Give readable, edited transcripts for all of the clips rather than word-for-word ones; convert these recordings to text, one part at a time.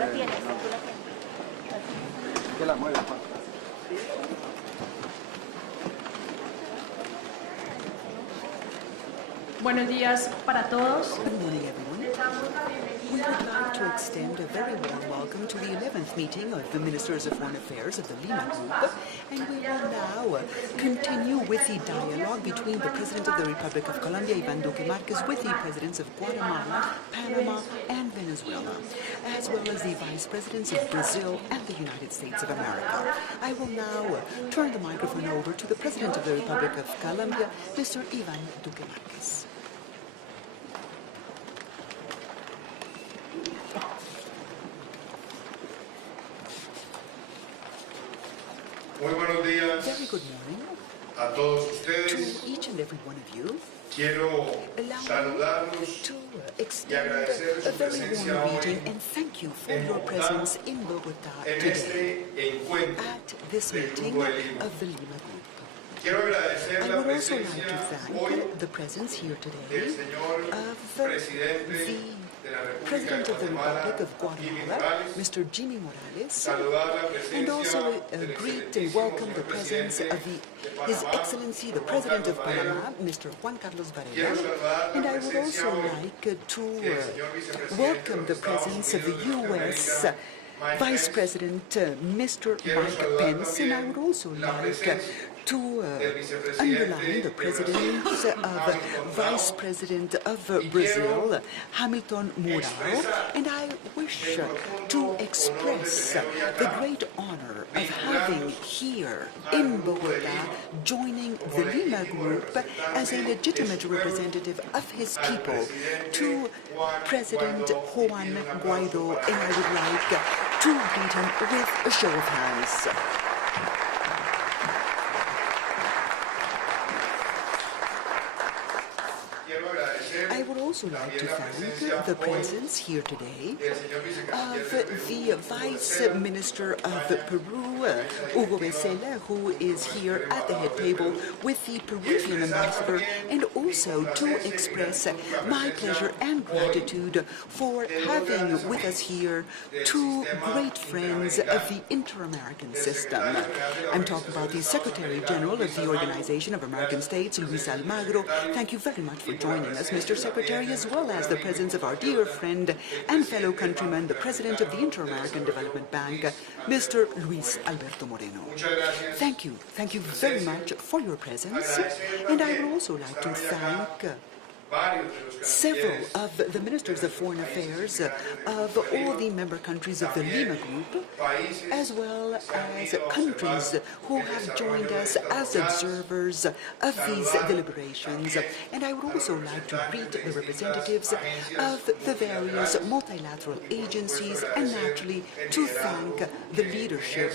Que la mueve, Buenos días para todos. Good morning, everyone. We would like to extend a very warm welcome to the 11th meeting of the Ministers of Foreign Affairs of the Lima Group, and we will now continue with the dialogue between the President of the Republic of Colombia, Iván Duque Márquez, with the Presidents of Guatemala, Panama, and Venezuela, as well as the Vice Presidents of Brazil and the United States of America. I will now turn the microphone over to the President of the Republic of Colombia, Mr. Iván Duque Márquez. Muy buenos días Very good morning a todos to ustedes. each and every one of you. Quiero Allow me saludarlos to y extend agradecer a su very presencia warm hoy greeting and thank you for en your Bogotá, presence in Bogota en today este encuentro at this del meeting Grupo de Lima. of the Lima Group. Quiero agradecer I la would also like presencia to hoy thank the presence here del today señor of presidente the de la República President de of the Guatemala, Republic of Jimmy Guatemala, Morales. Mr. Jimmy Morales, Saludar la presencia and also del greet and excelentísimo welcome the señor presence presidente of de His Panamá, Excellency, the Juan President of Carlos Varela. Panama, Mr. Juan Carlos Quiero Varela. saludar And la I would presencia also hoy like del to señor vicepresidente welcome de the los Estados presence of the Unidos de U.S. Norteamérica, Mike Vice Pence. President Mr. Quiero Mike saludar Pence, and I también would also la like presencia to del vicepresidente underline the de presence Brasil, of Hamilton Vice Mourão. President of Y Brazil, quiero Hamilton Mourão, expresar and I wish el to profundo express honor de tenerlo the acá, great honor of having here in Bogota joining the Lima Group as a legitimate representative of his people to President Juan Guaido, and I would like to greet him with a show of hands. Quiero agradecer I would also like to thank the presence here today del señor of vicecanciller the Vice Minister of Peru, Hugo Becerra, who is here at the head table with the Peruvian ambassador, and also to express my pleasure and gratitude for having with us here two great friends of the Inter-American system. I'm talking about the Secretary General of the Organization of American States, Luis Almagro. Thank you very much for joining us, Mr. Secretary, as well as the presence of our dear friend and fellow countryman, the President of the Inter-American Development Bank, Mr. Luis Alberto Moreno. Thank you very much for your presence, and I would also like to thank several of the Ministers of Foreign Affairs of all the member countries of the Lima Group, as well as countries who have joined us as observers of these deliberations. And I would also like to greet the representatives of the various multilateral agencies, and naturally to thank the leadership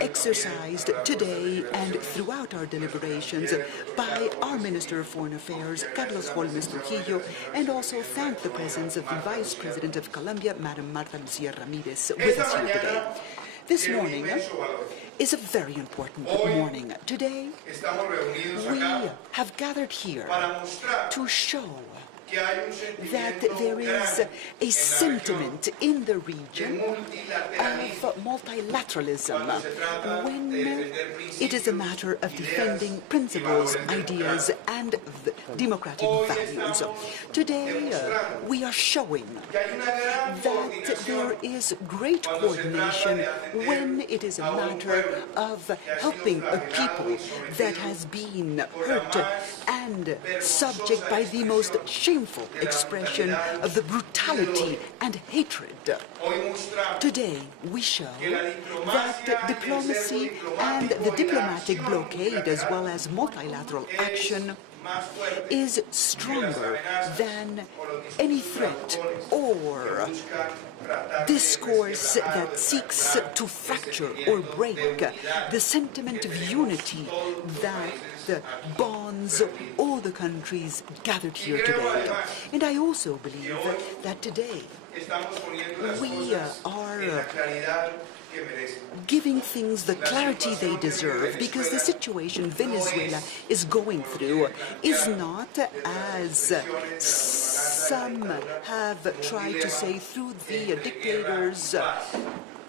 exercised today and throughout our deliberations by our Minister of Foreign Affairs, Carlos Holmes Trujillo, and also thank the presence of the Vice President of Colombia, Madam Marta Lucía Ramírez, with us here today. This morning is a very important morning. Today, we have gathered here to show that there is a sentiment in the region of multilateralism when it is a matter of defending principles, ideas, and democratic values. Today, we are showing that there is great coordination when it is a matter of helping a people that has been hurt and subject by the most shameful expression of the brutality and hatred. Today, we show that diplomacy and the diplomatic blockade, as well as multilateral action, is stronger than any threat or discourse that seeks to fracture or break the sentiment of unity that bonds all the countries gathered here today. And I also believe that today we are giving things the clarity they deserve, because the situation Venezuela is going through is not, as some have tried to say through the dictators'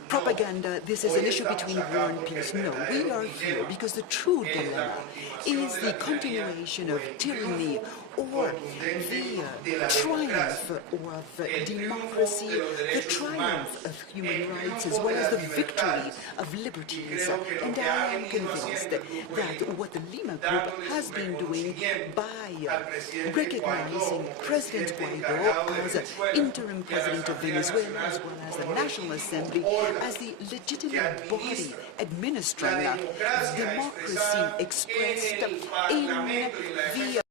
propaganda, this is an issue between war and peace. No, we are here because the true dilemma is the continuation of tyranny or the triumph of democracy, the triumph of human rights, as well as the victory of liberties. And I am convinced that what the Lima Group has been doing by recognizing President Guaido as interim president of Venezuela, as well as the National Assembly, as the legitimate body administering democracy expressed in the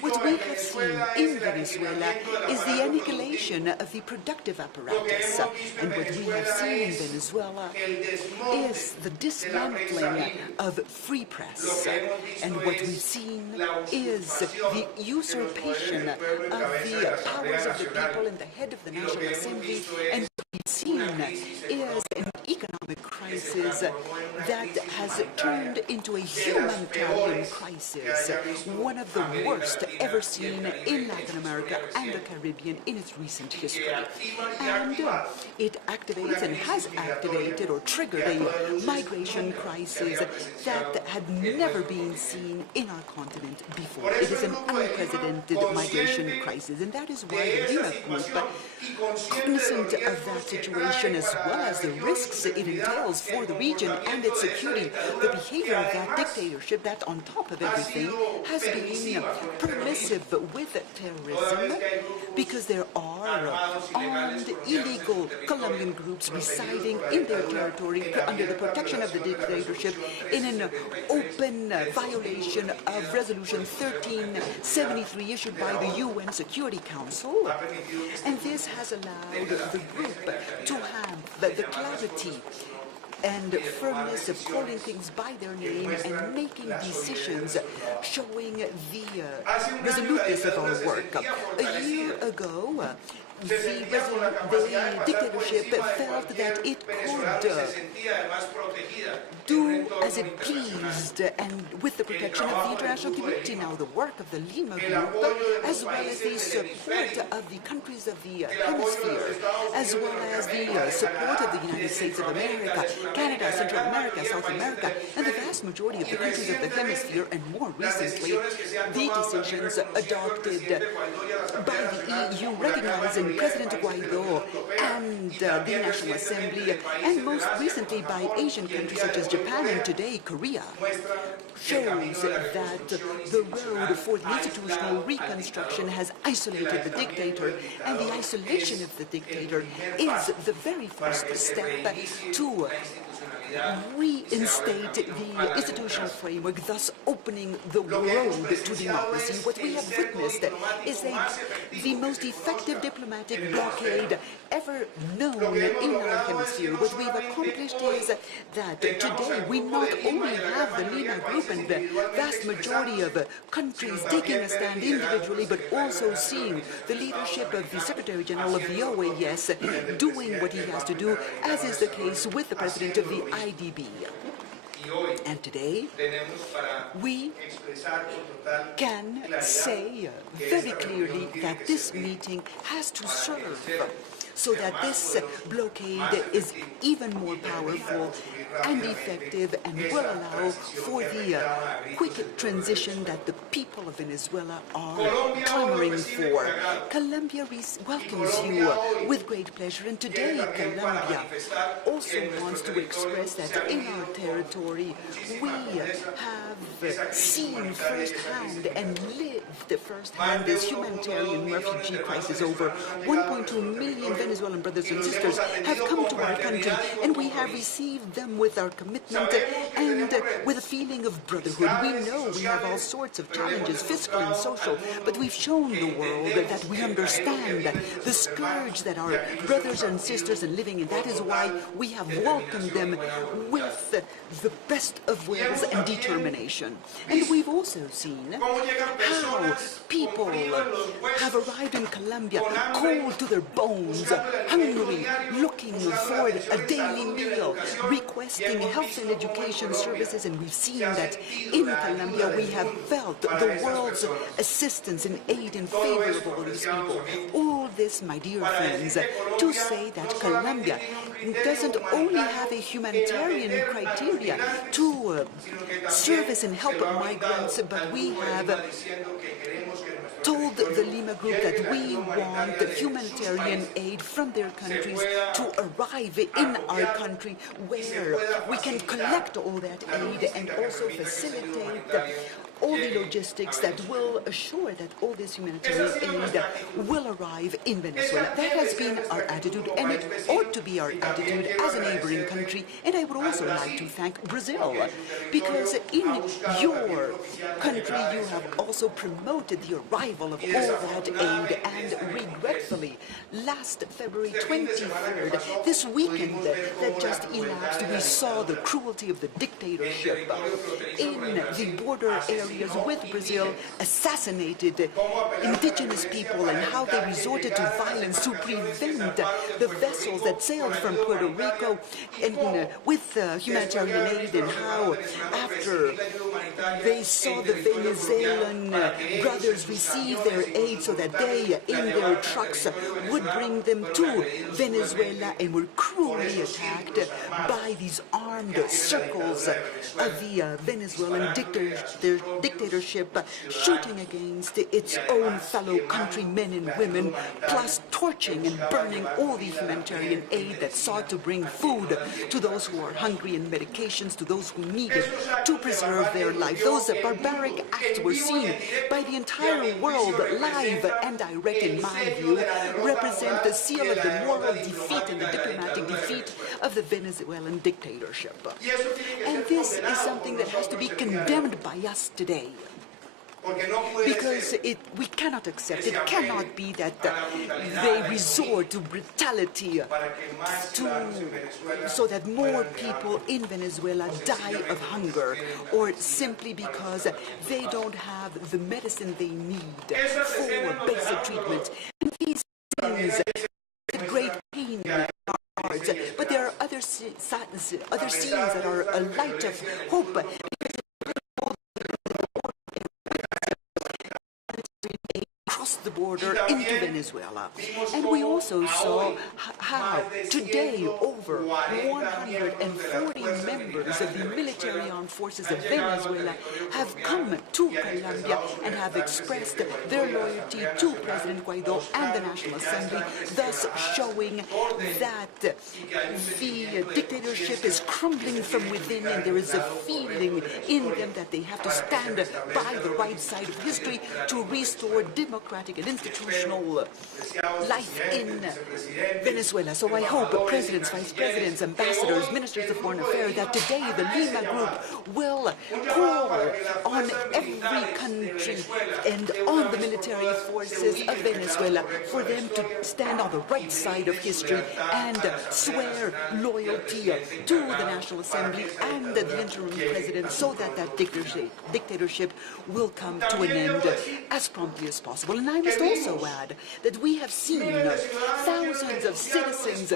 What we have seen in Venezuela is the annihilation of the productive apparatus. And what we have seen in Venezuela is the dismantling of free press. And what we've seen is the usurpation of the powers of the people in the head of the National Assembly. And what we've seen is an economic crisis that has turned into a humanitarian crisis, one of the worst ever seen in Latin America and the Caribbean in its recent history. And it activates and has activated or triggered a migration crisis that had never been seen in our continent before. It is an unprecedented migration crisis, and that is why the Lima Group, cognizant of that situation as well as the risks it entails for the region and its security, the behavior of that dictatorship that, on top of everything, has been permissive with terrorism, because there are armed, illegal Colombian groups residing in their territory under the protection of the dictatorship in an open violation of Resolution 1373 issued by the UN Security Council. And this has allowed the group to have the clarity and firmness of calling things by their name and making decisions showing the resoluteness of our work. A year ago, the dictatorship felt that it could do as it pleased, and with the protection of the international community. Now the work of the Lima Group, as well as the support of the countries of the hemisphere, as well as the support of the United States of America, Canada, Central America, South America, and the vast majority of the countries of the hemisphere, and more recently, the decisions adopted by the EU recognizing President Guaido and the National Assembly, and most recently by Asian countries such as Japan and today Korea, shows that the road for the institutional reconstruction has isolated the dictator, and the isolation of the dictator is the very first step to reinstate the institutional framework, thus opening the road to democracy. What we have witnessed is the most effective diplomatic blockade ever known in our hemisphere. What we've accomplished is that today we not only have the Lima Group and the vast majority of countries taking a stand individually, but also seeing the leadership of the Secretary General of the OAS doing what he has to do, as is the case with the President of the IDB. And today, we can say very clearly that this meeting has to serve so that this blockade is even more powerful and effective and will allow for the quick transition that the people of Venezuela are clamoring for. Colombia welcomes you with great pleasure, and today Colombia also wants to express that in our territory we have seen firsthand and lived firsthand this humanitarian refugee crisis. Over 1.2 million Venezuelan brothers and sisters have come to our country, and we have received them with our commitment and with a feeling of brotherhood. We know we have all sorts of challenges, fiscal and social, but we've shown the world that we understand the scourge that our brothers and sisters are living in. That is why we have welcomed them with the best of wills and determination. And we've also seen how people have arrived in Colombia cold to their bones, hungry, looking for a daily meal, requesting health and education services, and we've seen that in Colombia we have felt the world's assistance and aid in favor of all these people. All this, my dear friends, to say that Colombia doesn't only have a humanitarian criteria to service and help migrants, but we have told the Lima Group that we want humanitarian aid from their countries to arrive in our country, where we can collect all that aid and also facilitate all the logistics that will assure that all this humanitarian aid will arrive in Venezuela. That has been our attitude, and it ought to be our attitude as a neighboring country. And I would also like to thank Brazil, because in your country you have also promoted the arrival of all that aid, and regretfully, last February 23rd, this weekend that just elapsed, we saw the cruelty of the dictatorship in the border areas with Brazil, assassinated indigenous people, and how they resorted to violence to prevent the vessels that sailed from Puerto Rico and with humanitarian aid, and how after they saw the Venezuelan brothers receive their aid so that they in their trucks would bring them to Venezuela, and were cruelly attacked by these armed circles of the Venezuelan dictatorship, shooting against its own fellow countrymen and women, plus torching and burning all the humanitarian aid that sought to bring food to those who are hungry and medications to those who need it to preserve their life. Those barbaric acts were seen by the entire world, live and direct, in my view, represent the seal of the moral defeat and the diplomatic defeat of the Venezuelan dictatorship. And this is something that has to be condemned by us today, because we cannot accept, it cannot be that they resort to brutality so that more people in Venezuela die of hunger, or simply because they don't have the medicine they need for basic treatment. And these things give great pain in our hearts, but there are other scenes that are a light of hope, because across the border into Venezuela. And we also saw how today over 140 members of the military armed forces of Venezuela have come to Colombia and have expressed their loyalty to President Guaido and the National Assembly, thus showing that the dictatorship is crumbling from within, and there is a feeling in them that they have to stand by the right side of history to restore democratic and institutional life in Venezuela. So I hope presidents, vice presidents, ambassadors, ministers of foreign affairs, that today the Lima Group will call on every country and on the military forces of Venezuela for them to stand on the right side of history and swear loyalty to the National Assembly and the interim president, so that that dictatorship will come to an end as promptly as possible. And I must also add that we have seen thousands of citizens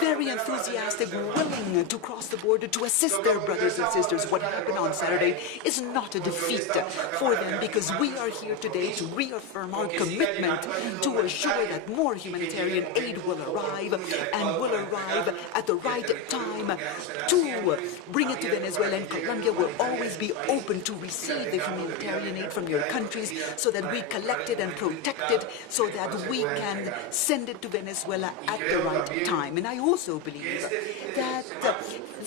very enthusiastic, willing to cross the border to assist their brothers and sisters. What happened on Saturday is not a defeat for them, because we are here today to reaffirm our commitment to assure that more humanitarian aid will arrive, and will arrive at the right time to bring it to Venezuela. And Colombia will always be open to receive the humanitarian aid from your countries, so that we collect it defended and protected so that we can send it to Venezuela at the right time. And I also believe that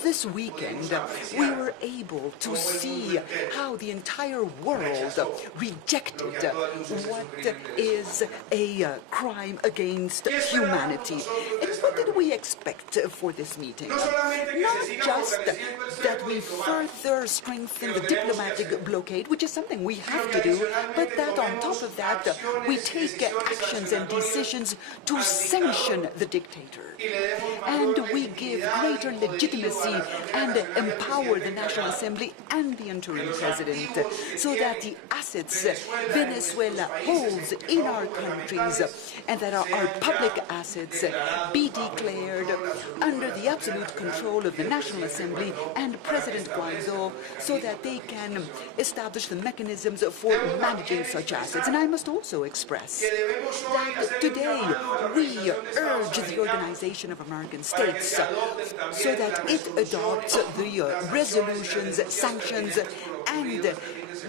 this weekend we were able to see how the entire world rejected what is a crime against humanity. And what did we expect for this meeting? Not just that we further strengthen the diplomatic blockade, which is something we have to do, but that on top of that, we take actions and decisions to sanction the dictator. And we give greater legitimacy and empower the National Assembly and the interim president so that the assets Venezuela holds in our countries and that our public assets be declared under the absolute control of the National Assembly and President Guaido so that they can establish the mechanisms for managing such assets. And I must also express that today we urge the Organization of American States so that it adopts the resolutions, sanctions, and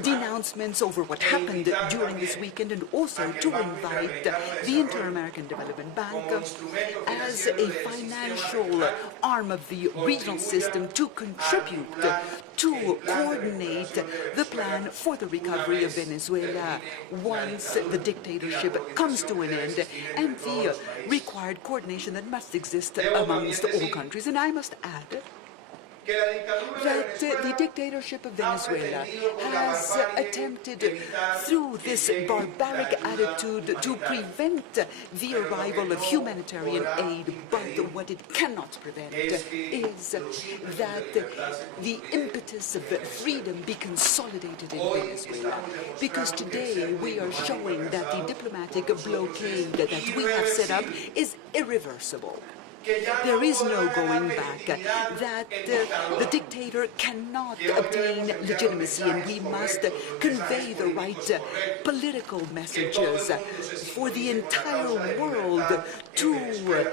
denouncements over what happened during this weekend, and also to invite the Inter-American Development Bank as a financial arm of the regional system to contribute to coordinate the plan for the recovery of Venezuela once the dictatorship comes to an end, and the required coordination that must exist amongst all countries. And I must add that the dictatorship of Venezuela has attempted through this barbaric attitude to prevent the arrival of humanitarian aid, but what it cannot prevent is that the impetus of freedom be consolidated in Venezuela. Because today we are showing that the diplomatic blockade that we have set up is irreversible. There is no going back, that the dictator cannot obtain legitimacy, and we must convey the right political messages for the entire world to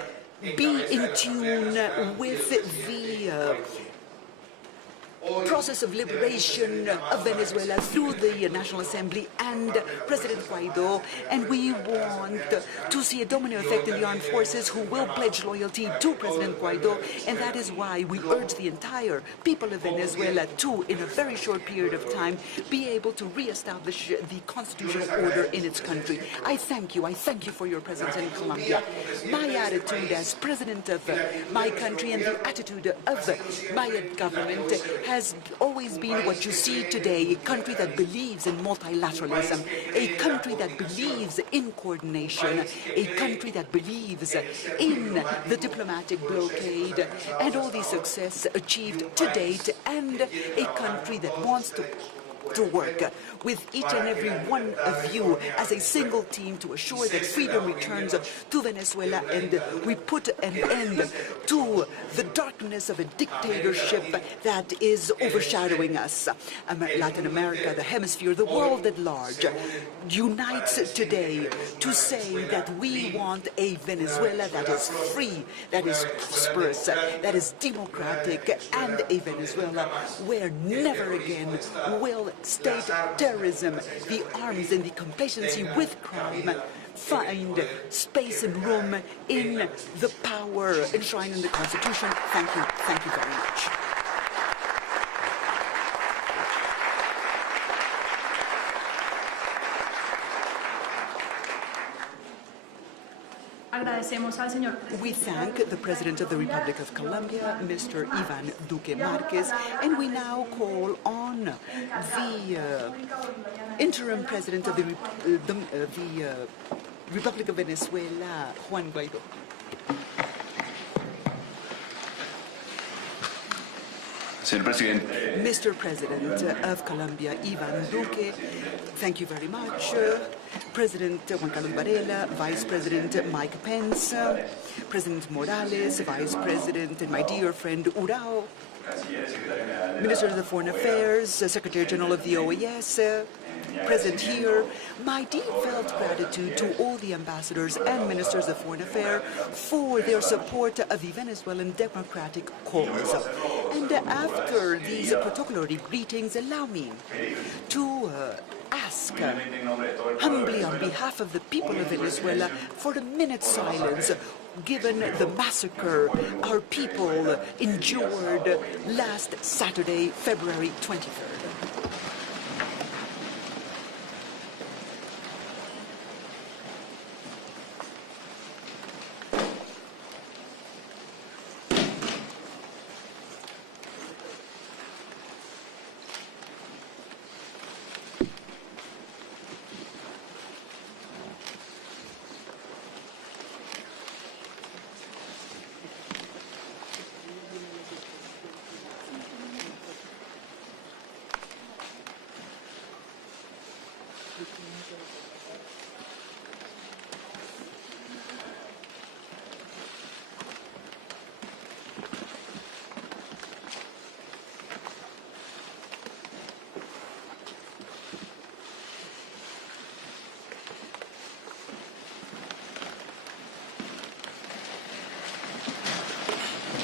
be in tune with the process of liberation of Venezuela through the National Assembly and President Guaido, and we want to see a domino effect in the armed forces who will pledge loyalty to President Guaido, and that is why we urge the entire people of Venezuela to, in a very short period of time, be able to re-establish the constitutional order in its country. I thank you for your presence in Colombia. My attitude as president of my country and the attitude of my government has always been what you see today: a country that believes in multilateralism, a country that believes in coordination, a country that believes in the diplomatic blockade and all the success achieved to date, and a country that wants to work with each and every one of you as a single team to assure that freedom returns to Venezuela and we put an end to the darkness of a dictatorship that is overshadowing us. Latin America, the hemisphere, the world at large unites today to say that we want a Venezuela that is free, that is prosperous, that is democratic, and a Venezuela where never again will state terrorism, the arms and the complacency with crime find space and room in the power enshrined in the Constitution. Thank you very much. We thank the President of the Republic of Colombia, Mr. Iván Duque Márquez, and we now call on the interim President of the Republic of Venezuela, Juan Guaido. Mr. President of Colombia, Iván Duque, thank you very much. President Juan Carlos Varela, Vice President Mike Pence, President Morales, Vice President and my dear friend Urao, Minister of Foreign Affairs, Secretary General of the OAS, present here, my deep felt gratitude to all the ambassadors and ministers of foreign affairs for their support of the Venezuelan democratic cause. And after these protocol greetings, allow me to ask ask humbly on behalf of the people of Venezuela for a minute's silence, given the massacre our people endured last Saturday, February 23rd.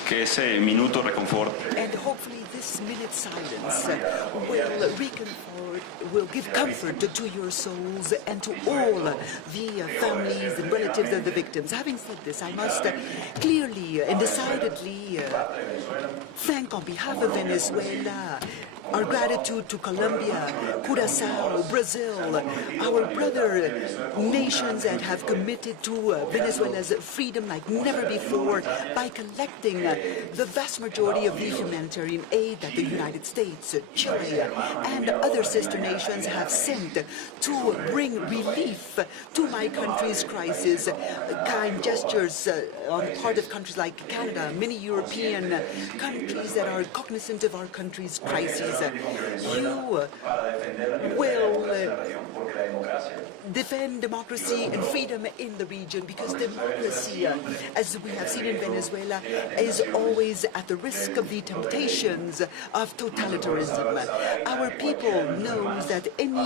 Que ese minuto reconforte. And hopefully this minute's silence will give comfort to your souls and to all the families and relatives of the victims. Having said this, I must clearly and decidedly thank on behalf of Venezuela our gratitude to Colombia, Curaçao, Brazil, our brother nations that have committed to Venezuela's freedom like never before by collecting the vast majority of the humanitarian aid that the United States, Chile, and other sister nations have sent to bring relief to my country's crisis. Kind gestures on the part of countries like Canada, many European countries that are cognizant of our country's crises. You will defend democracy and freedom in the region, because democracy, as we have seen in Venezuela, is always at the risk of the temptations of totalitarianism. Our people knows that in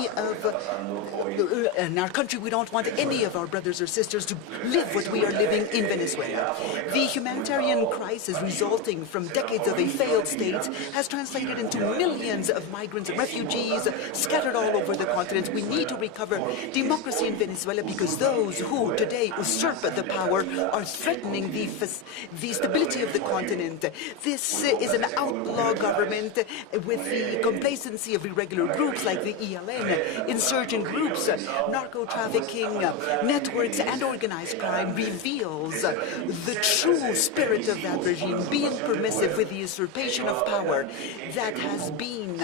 our country we don't want any of our brothers or sisters to live what we are living in Venezuela. The humanitarian crisis resulting from decades of a failed state has translated into millions of migrants and refugees scattered all over the continent. We need to recover democracy in Venezuela, because those who today usurp the power are threatening the stability of the continent. This is an outlaw government with the complacency of irregular groups like the ELN, insurgent groups, narco-trafficking networks, and organized crime reveals the true spirit of that regime, being permissive with the usurpation of power that has been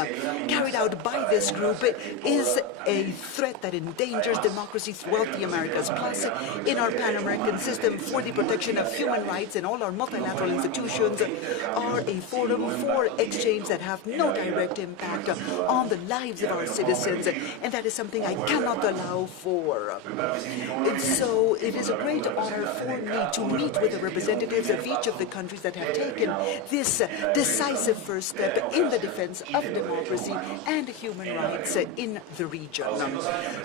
carried out by this group is a threat that endangers democracy throughout the Americas. Plus, in our Pan-American system for the protection of human rights and all our multilateral institutions are a forum for exchange that have no direct impact on the lives of our citizens, and that is something I cannot allow for. And so it is a great honor for me to meet with the representatives of each of the countries that have taken this decisive first step in the defense of democracy and human rights in the region.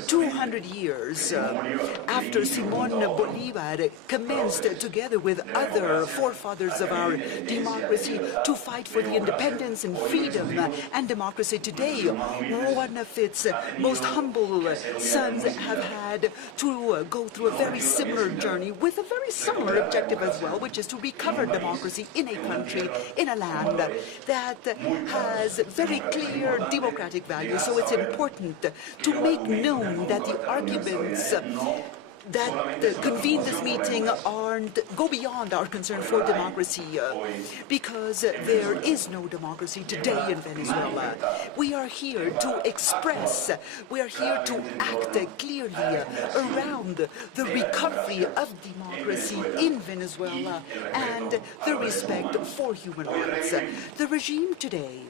200 years after Simón Bolívar commenced together with other forefathers of our democracy to fight for the independence and freedom and democracy, today one of its most humble sons have had to go through a very similar journey with a very similar objective as well, which is to recover democracy in a country, in a land that has very clear democratic values. So it's important to make known that the arguments that convene this meeting go beyond our concern for democracy, because there is no democracy today in Venezuela. We are here to express, we are here to act clearly around the recovery of democracy in Venezuela and the respect for human rights. The regime today,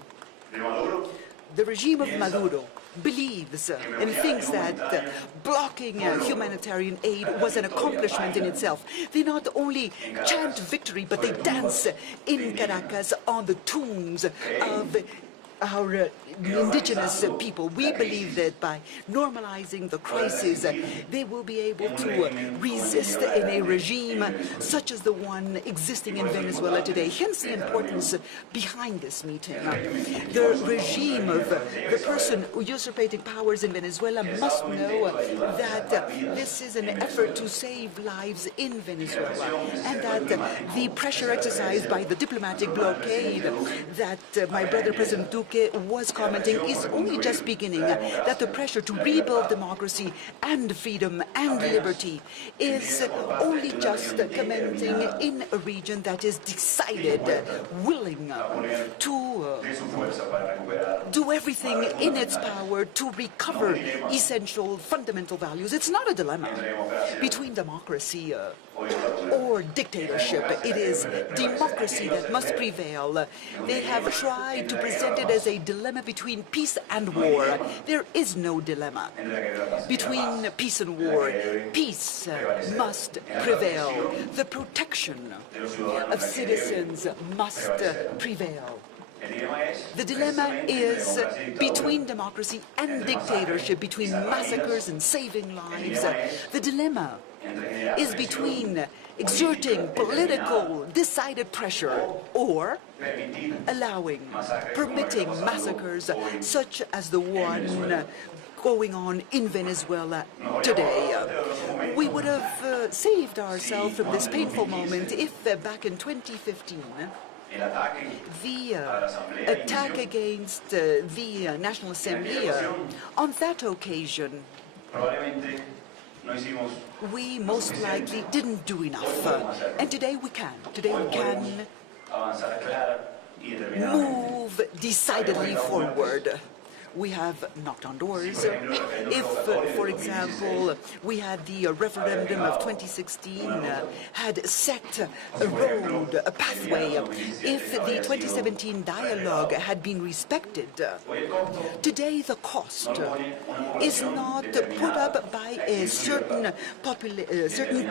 the regime of Maduro, believes and thinks that blocking humanitarian aid was an accomplishment in itself. They not only chant victory, but they dance in Caracas on the tombs of our indigenous people. We believe that by normalizing the crisis, they will be able to resist in a regime such as the one existing in Venezuela today. Hence the importance behind this meeting. The regime of the person usurpating powers in Venezuela must know that this is an effort to save lives in Venezuela, and that the pressure exercised by the diplomatic blockade that my brother President Duque was commenting is only just beginning, that the pressure to rebuild democracy and freedom and liberty is only just commencing in a region that is decided, willing to do everything in its power to recover essential fundamental values. It's not a dilemma between democracy or dictatorship. It is democracy that must prevail. They have tried to present it as a dilemma between peace and war. There is no dilemma between peace and war. Peace must prevail. The protection of citizens must prevail. The dilemma is between democracy and dictatorship, between massacres and saving lives. The dilemma is between exerting political decided pressure or permitting massacres such as the one going on in Venezuela today. We would have saved ourselves from this painful moment if back in 2015 the attack against the National Assembly, on that occasion, we most likely didn't do enough. And today we can. Today we can move decidedly forward. We have knocked on doors. If, for example, we had the referendum of 2016 had set a road, a pathway, if the 2017 dialogue had been respected, today the cost is not put up by a certain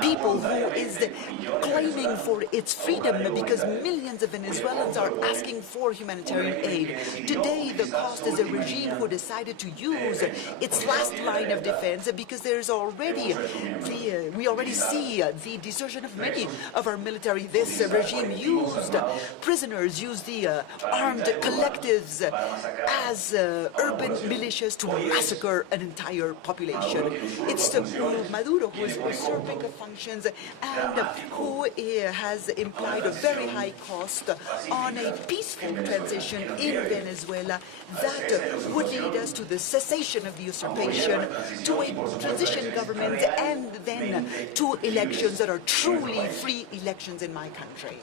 people who is claiming for its freedom because millions of Venezuelans are asking for humanitarian aid. Today the cost is a regime who decided to use its last line of defense because there's already we already see the desertion of many of our military. This regime used prisoners, used the armed collectives as urban militias to massacre an entire population. It's Maduro who is usurping the functions and who has implied a very high cost on a peaceful transition in Venezuela that would lead us to the cessation of the usurpation, to a transition government, and then to elections that are truly free elections in my country.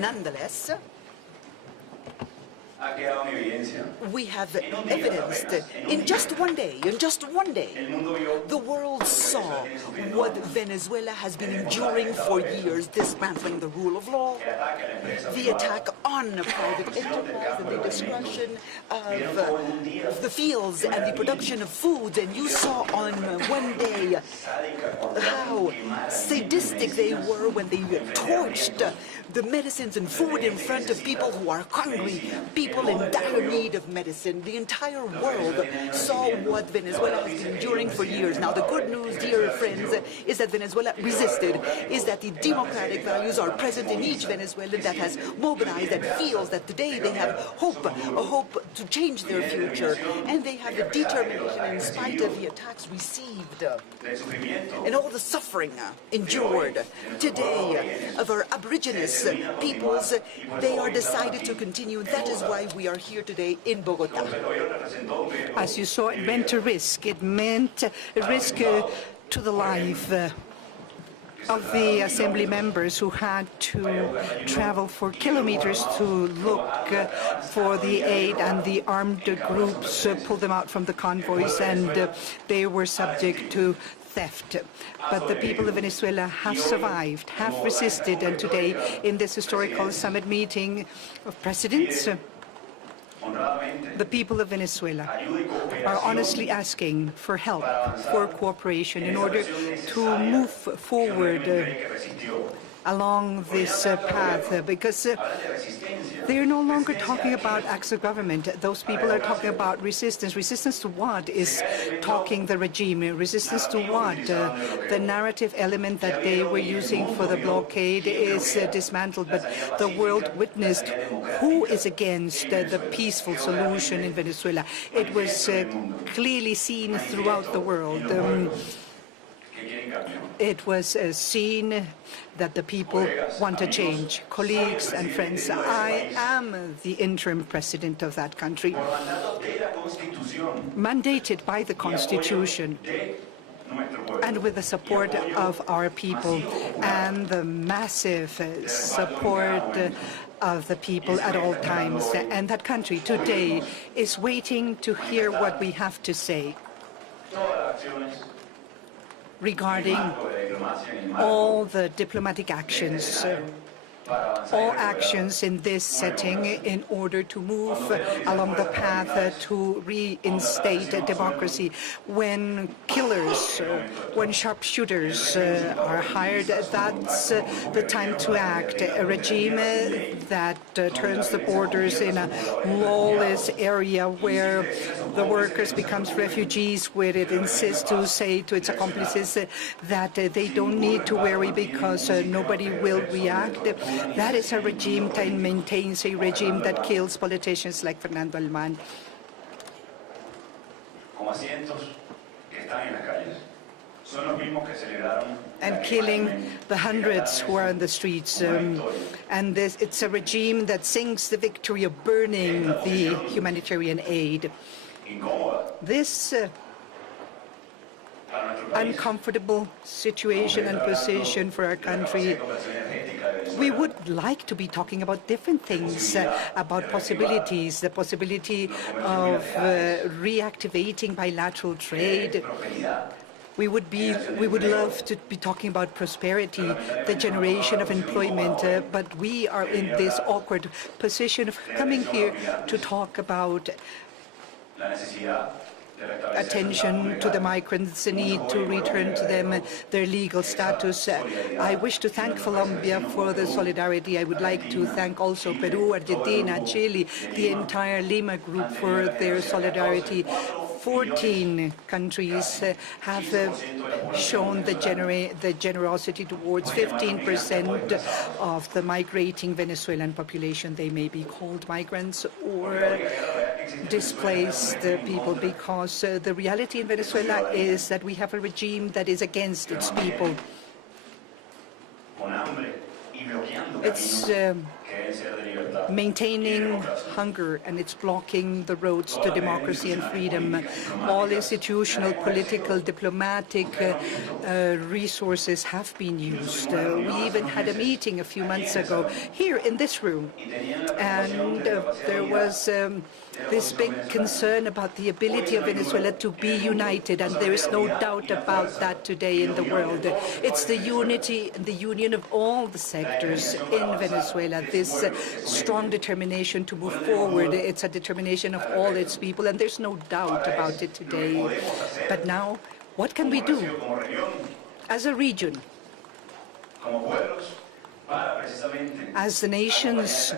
Nonetheless, we have evidenced in just one day, the world saw what Venezuela has been enduring for years, dismantling the rule of law, the attack on private enterprise, and the destruction of the fields and the production of foods. And you saw on one day how sadistic they were when they torched the medicines and food in front of people who are hungry, people in dire need of medicine. The entire world saw what Venezuela has been enduring for years. Now, the good news, dear friends, is that Venezuela resisted, is that the democratic values are present in each Venezuelan that has mobilized, that feels that today they have hope, a hope to change their future, and they have the determination in spite of the attacks received and all the suffering endured today of our Aboriginous peoples. They are decided to continue. That is why we are here today in Bogota. As you saw, it meant a risk. It meant a risk to the life of the assembly members who had to travel for kilometers to look for the aid, and the armed groups pulled them out from the convoys, and they were subject to theft. But the people of Venezuela have survived, have resisted, and today in this historical summit meeting of presidents, the people of Venezuela are honestly asking for help, for cooperation in order to move forward along this path because they're no longer talking about acts of government. Those people are talking about resistance. Resistance to what is talking the regime? Resistance to what? The narrative element that they were using for the blockade is dismantled, but the world witnessed who is against the peaceful solution in Venezuela. It was clearly seen throughout the world. It was seen that the people want a change. Colleagues and friends, I am the interim president of that country, mandated by the Constitution and with the support of our people and the massive support of the people at all times. And that country today is waiting to hear what we have to say regarding all the diplomatic actions, all actions in this setting in order to move along the path to reinstate democracy. When killers, when sharpshooters are hired, that's the time to act. A regime that turns the borders in a lawless area where the workers becomes refugees, where it insists to say to its accomplices that they don't need to worry because nobody will react. That is a regime that maintains a regime that kills politicians like Fernando Alman. And killing the hundreds who are on the streets. And it's a regime that sings the victory of burning the humanitarian aid. This uncomfortable situation and position for our country, we would like to be talking about different things, about possibilities, the possibility of reactivating bilateral trade. We would love to be talking about prosperity, the generation of employment, but we are in this awkward position of coming here to talk about attention to the migrants, the need to return to them their legal status. I wish to thank Colombia for the solidarity. I would like to thank also Peru, Argentina, Chile, the entire Lima group for their solidarity. 14 countries have shown the generosity towards 15% of the migrating Venezuelan population. They may be called migrants or displaced people, because the reality in Venezuela is that we have a regime that is against its people. It's maintaining hunger, and it's blocking the roads to democracy and freedom. All institutional, political, diplomatic resources have been used. We even had a meeting a few months ago here in this room, and there was this big concern about the ability of Venezuela to be united, and there is no doubt about that today in the world. It's the unity and the union of all the sectors in Venezuela, this strong determination to move forward. It's a determination of all its people, and there's no doubt about it today. But now, what can we do as a region, as the nations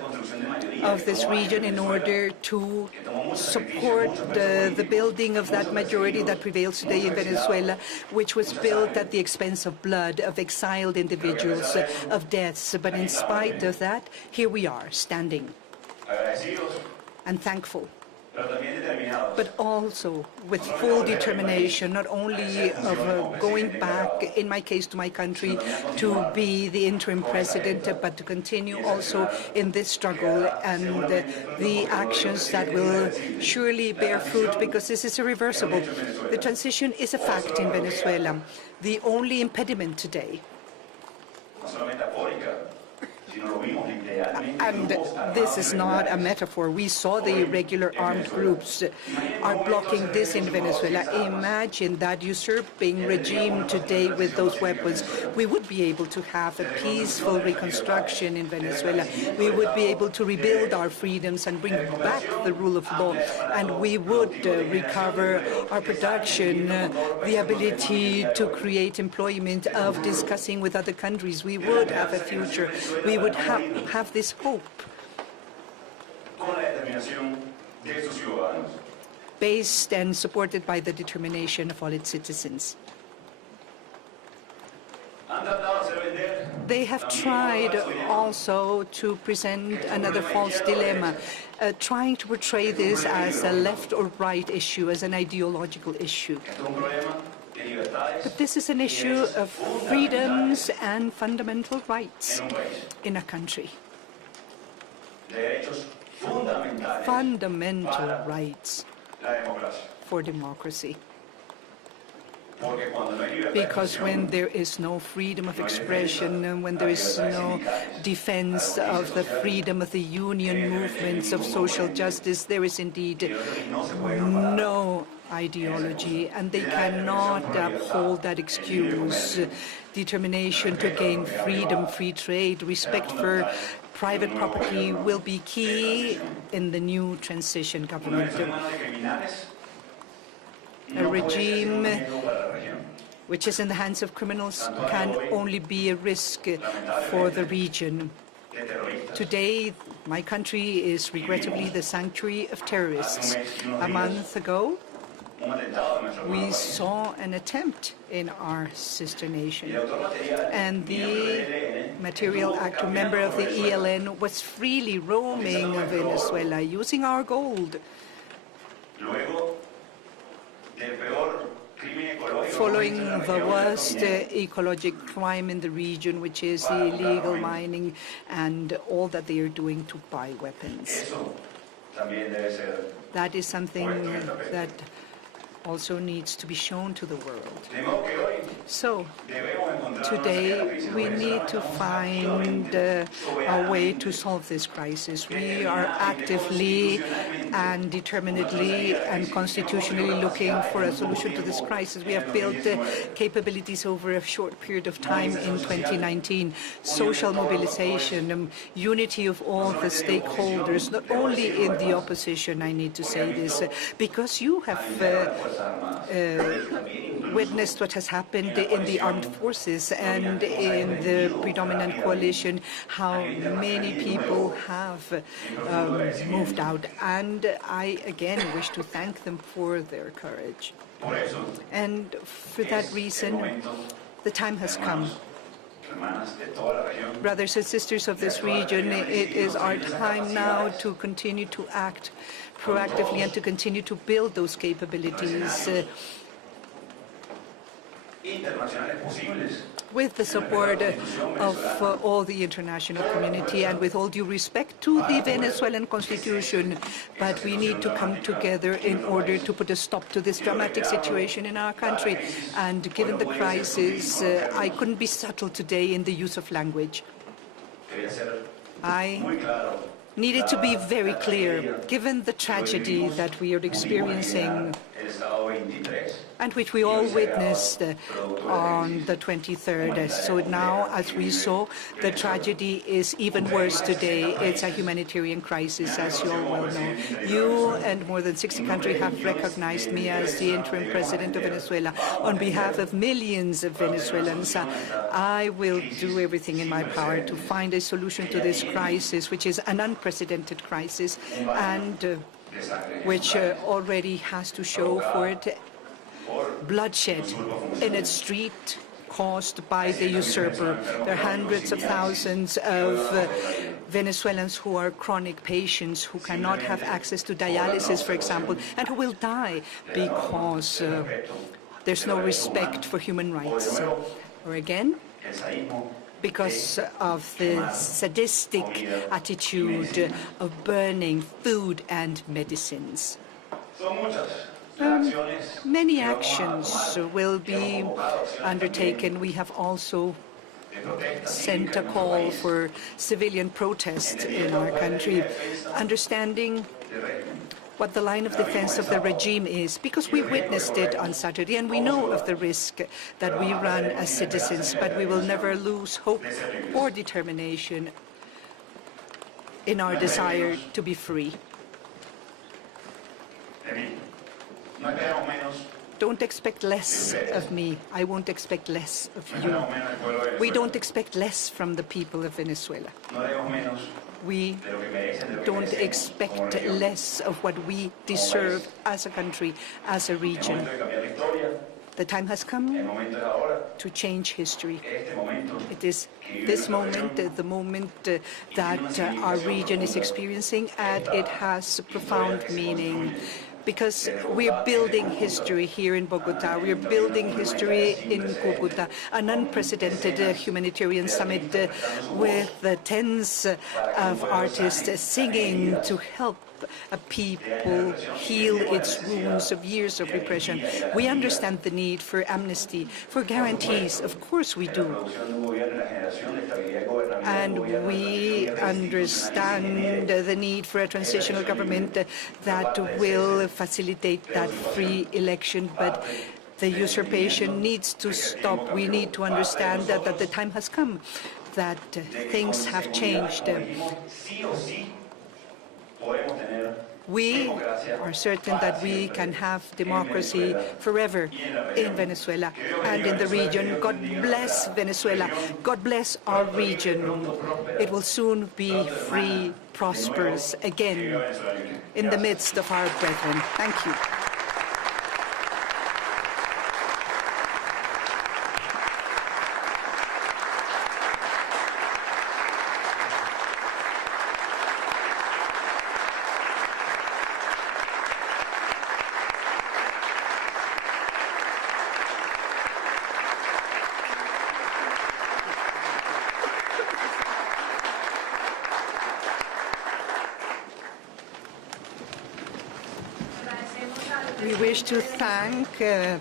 of this region, in order to support the building of that majority that prevails today in Venezuela, which was built at the expense of blood, of exiled individuals, of deaths. But in spite of that, here we are, standing and thankful, but also with full determination, not only of going back, in my case, to my country, to be the interim president, but to continue also in this struggle and the actions that will surely bear fruit, because this is irreversible. The transition is a fact in Venezuela. The only impediment today And this is not a metaphor. We saw the irregular armed groups are blocking this in Venezuela. Imagine that usurping regime today with those weapons. We would be able to have a peaceful reconstruction in Venezuela. We would be able to rebuild our freedoms and bring back the rule of law. And we would recover our production, the ability to create employment, of discussing with other countries. We would have a future. We would have this hope based and supported by the determination of all its citizens. They have tried also to present another false dilemma, trying to portray this as a left or right issue, as an ideological issue. But this is an issue of freedoms and fundamental rights in a country. Fundamental rights for democracy. Because when there is no freedom of expression, and when there is no defense of the freedom of the union movements of social justice, there is indeed no ideology, and they cannot uphold that excuse. Determination to gain freedom, free trade, respect for private property will be key in the new transition government. A regime which is in the hands of criminals can only be a risk for the region. Today, my country is regrettably the sanctuary of terrorists. A month ago, we saw an attempt in our sister nation, and the material actor member of the ELN was freely roaming Venezuela using our gold. Following the worst ecological crime in the region, which is the illegal mining and all that they are doing to buy weapons. That is something that also needs to be shown to the world. So, today we need to find a way to solve this crisis. We are actively and determinedly and constitutionally looking for a solution to this crisis. We have built capabilities over a short period of time in 2019. Social mobilization, unity of all the stakeholders, not only in the opposition, I need to say this, because you have witnessed what has happened in the armed forces and in the predominant coalition, how many people have moved out. And I again wish to thank them for their courage. And for that reason, the time has come. Brothers and sisters of this region, it is our time now to continue to act proactively and to continue to build those capabilities with the support of all the international community and with all due respect to the Venezuelan constitution. But we need to come together in order to put a stop to this dramatic situation in our country. And given the crisis, I couldn't be subtle today in the use of language. I needed to be very clear, given the tragedy that we are experiencing and which we all witnessed on the 23rd. So now, as we saw, the tragedy is even worse today. It's a humanitarian crisis, as you all well know. You and more than 60 countries have recognized me as the interim president of Venezuela. On behalf of millions of Venezuelans, I will do everything in my power to find a solution to this crisis, which is an unprecedented crisis and which already has to show for it bloodshed in its street caused by the usurper. There are hundreds of thousands of Venezuelans who are chronic patients who cannot have access to dialysis, for example, and who will die because there's no respect for human rights. Or again, because of the sadistic attitude of burning food and medicines. Many actions will be undertaken. We have also sent a call for civilian protest in our country, understanding what the line of defense of the regime is, because we witnessed it on Saturday and we know of the risk that we run as citizens, but we will never lose hope or determination in our desire to be free. Don't expect less of me. I won't expect less of you. We don't expect less from the people of Venezuela. We don't expect less of what we deserve as a country, as a region. The time has come to change history. It is this moment, the moment that our region is experiencing, and it has profound meaning. Because we're building history here in Bogota, we're building history in Cúcuta, an unprecedented humanitarian summit with tens of artists singing to help a people heal its wounds of years of repression. We understand the need for amnesty, for guarantees. Of course we do. And we understand the need for a transitional government that will facilitate that free election. But the usurpation needs to stop. We need to understand that the time has come, that things have changed. We are certain that we can have democracy forever in Venezuela and in the region. God bless Venezuela. God bless our region. It will soon be free, prosperous again in the midst of our brethren. Thank you. We wish to thank the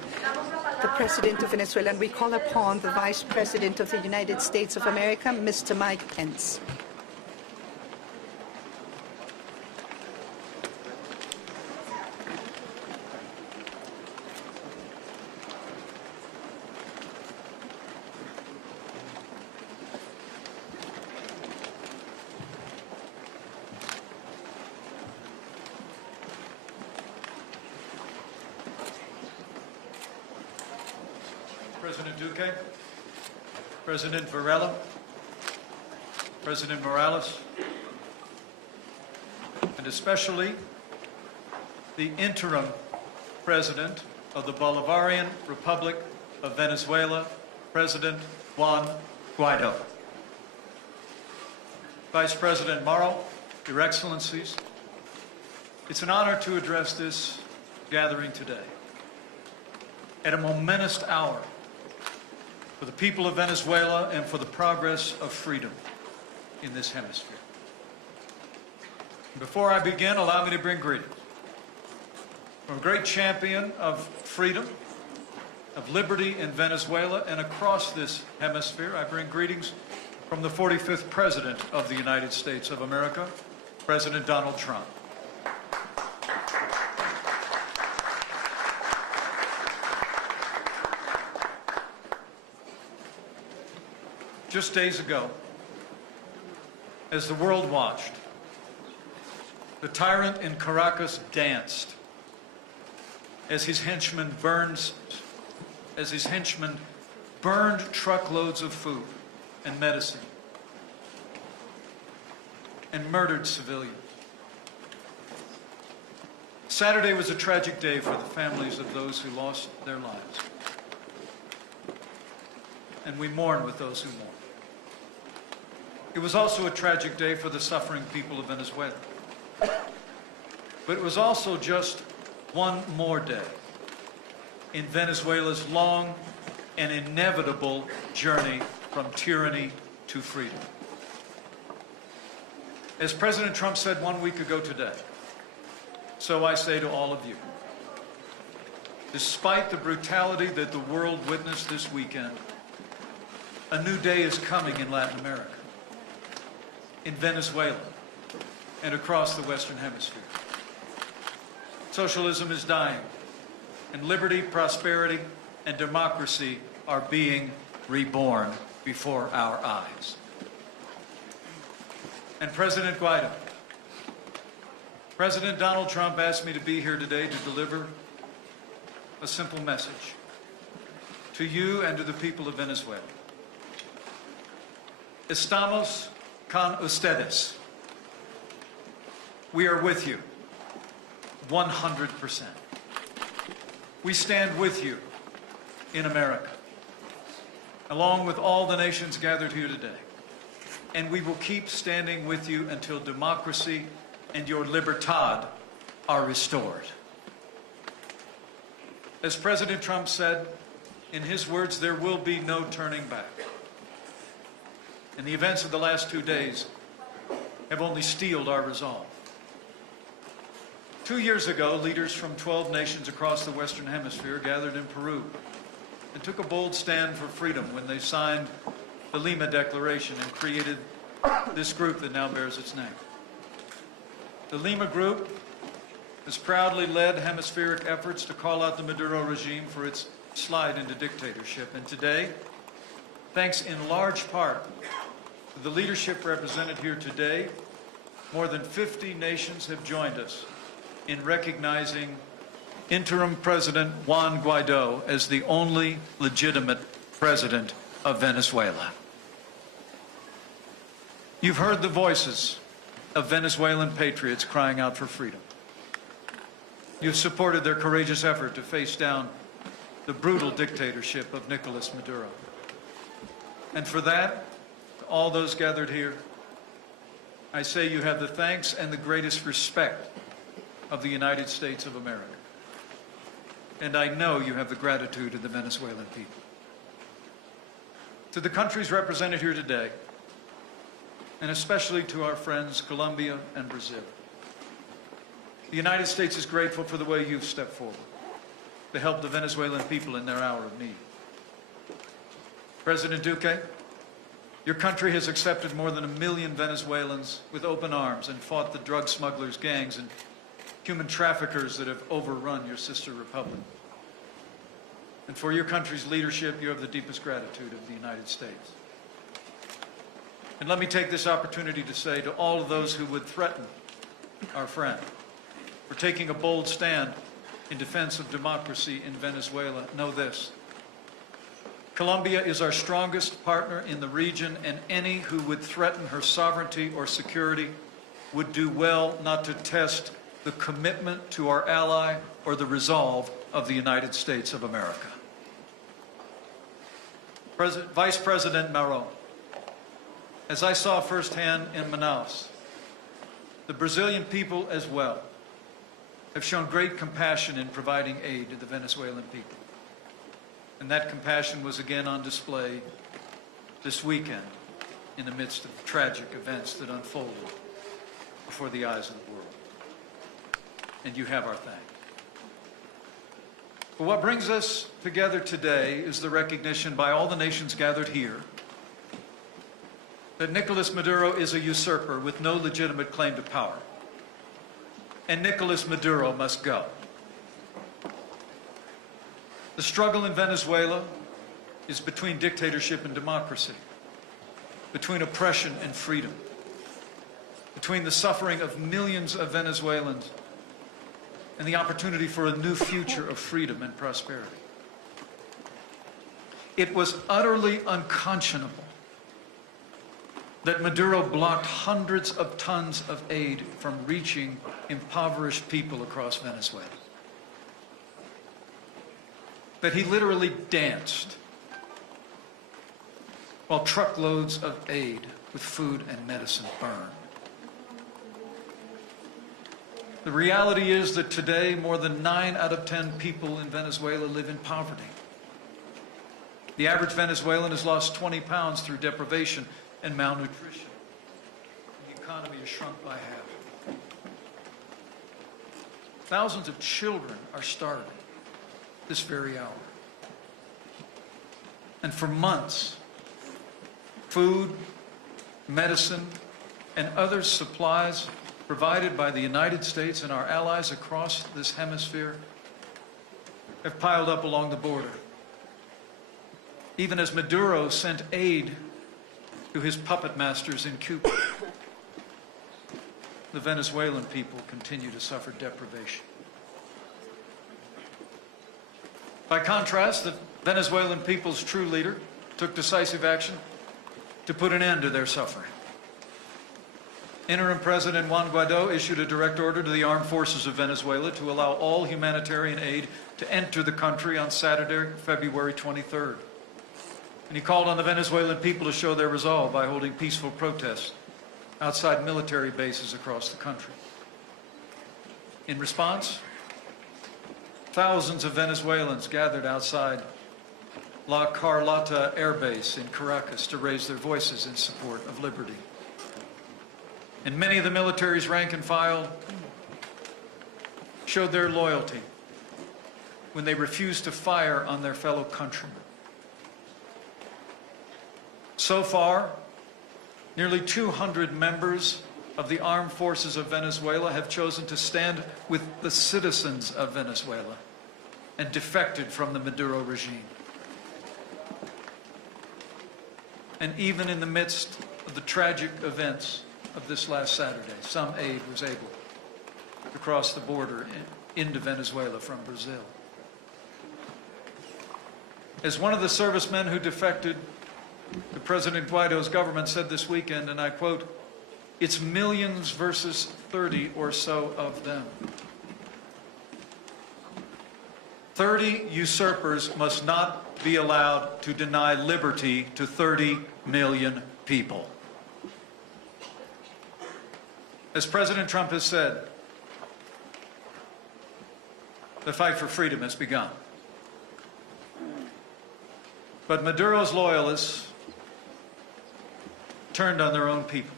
President of Venezuela, and we call upon the Vice President of the United States of America, Mr. Mike Pence. President Duque, President Varela, President Morales, and especially the interim President of the Bolivarian Republic of Venezuela, President Juan Guaido. Vice President Mauro, Your Excellencies, it's an honor to address this gathering today at a momentous hour for the people of Venezuela and for the progress of freedom in this hemisphere. Before I begin, allow me to bring greetings from a great champion of freedom, of liberty in Venezuela and across this hemisphere. I bring greetings from the 45th President of the United States of America, President Donald Trump. Just days ago, as the world watched, the tyrant in Caracas danced as his henchmen burned truckloads of food and medicine and murdered civilians. Saturday was a tragic day for the families of those who lost their lives. And we mourn with those who mourn. It was also a tragic day for the suffering people of Venezuela. But it was also just one more day in Venezuela's long and inevitable journey from tyranny to freedom. As President Trump said 1 week ago today, so I say to all of you, despite the brutality that the world witnessed this weekend, A new day is coming in Latin America, in Venezuela, and across the Western Hemisphere. Socialism is dying, and liberty, prosperity, and democracy are being reborn before our eyes. And President Donald Trump asked me to be here today to deliver a simple message to you and to the people of Venezuela. Estamos con ustedes. We are with you, 100%. We stand with you in America, along with all the nations gathered here today. And we will keep standing with you until democracy and your libertad are restored. As President Trump said, in his words, there will be no turning back. And the events of the last 2 days have only steeled our resolve. 2 years ago, leaders from 12 nations across the Western Hemisphere gathered in Peru and took a bold stand for freedom when they signed the Lima Declaration and created this group that now bears its name. The Lima Group has proudly led hemispheric efforts to call out the Maduro regime for its slide into dictatorship. And today, thanks in large part to the leadership represented here today, more than 50 nations have joined us in recognizing interim President Juan Guaido as the only legitimate president of Venezuela. You've heard the voices of Venezuelan patriots crying out for freedom. You've supported their courageous effort to face down the brutal dictatorship of Nicolás Maduro. And for that, to all those gathered here, I say you have the thanks and the greatest respect of the United States of America. And I know you have the gratitude of the Venezuelan people. To the countries represented here today, and especially to our friends Colombia and Brazil, the United States is grateful for the way you've stepped forward to help the Venezuelan people in their hour of need. President Duque, your country has accepted more than 1 million Venezuelans with open arms and fought the drug smugglers, gangs, and human traffickers that have overrun your sister republic. And for your country's leadership, you have the deepest gratitude of the United States. And let me take this opportunity to say to all of those who would threaten our friend for taking a bold stand in defense of democracy in Venezuela, know this: Colombia is our strongest partner in the region, and any who would threaten her sovereignty or security would do well not to test the commitment to our ally or the resolve of the United States of America. Vice President Mauro, as I saw firsthand in Manaus, the Brazilian people as well have shown great compassion in providing aid to the Venezuelan people. And that compassion was again on display this weekend in the midst of tragic events that unfolded before the eyes of the world. And you have our thanks. But what brings us together today is the recognition by all the nations gathered here that Nicolás Maduro is a usurper with no legitimate claim to power. And Nicolás Maduro must go. The struggle in Venezuela is between dictatorship and democracy, between oppression and freedom, between the suffering of millions of Venezuelans and the opportunity for a new future of freedom and prosperity. It was utterly unconscionable that Maduro blocked hundreds of tons of aid from reaching impoverished people across Venezuela. That he literally danced while truckloads of aid with food and medicine burned. The reality is that today more than 9 out of 10 people in Venezuela live in poverty. The average Venezuelan has lost 20 pounds through deprivation and malnutrition. The economy has shrunk by half. Thousands of children are starving this very hour. And for months, food, medicine, and other supplies provided by the United States and our allies across this hemisphere have piled up along the border. Even as Maduro sent aid to his puppet masters in Cuba, the Venezuelan people continue to suffer deprivation. By contrast, the Venezuelan people's true leader took decisive action to put an end to their suffering. Interim President Juan Guaidó issued a direct order to the armed forces of Venezuela to allow all humanitarian aid to enter the country on Saturday, February 23rd. And he called on the Venezuelan people to show their resolve by holding peaceful protests outside military bases across the country. In response, thousands of Venezuelans gathered outside La Carlota Air Base in Caracas to raise their voices in support of liberty. And many of the military's rank and file showed their loyalty when they refused to fire on their fellow countrymen. So far, nearly 200 members of the armed forces of Venezuela have chosen to stand with the citizens of Venezuela and defected from the Maduro regime. And even in the midst of the tragic events of this last Saturday, some aid was able to cross the border into Venezuela from Brazil. As one of the servicemen who defected, the President Guaido's government said this weekend, and I quote, "It's millions versus 30 or so of them. 30 usurpers must not be allowed to deny liberty to 30 million people." As President Trump has said, the fight for freedom has begun. But Maduro's loyalists turned on their own people.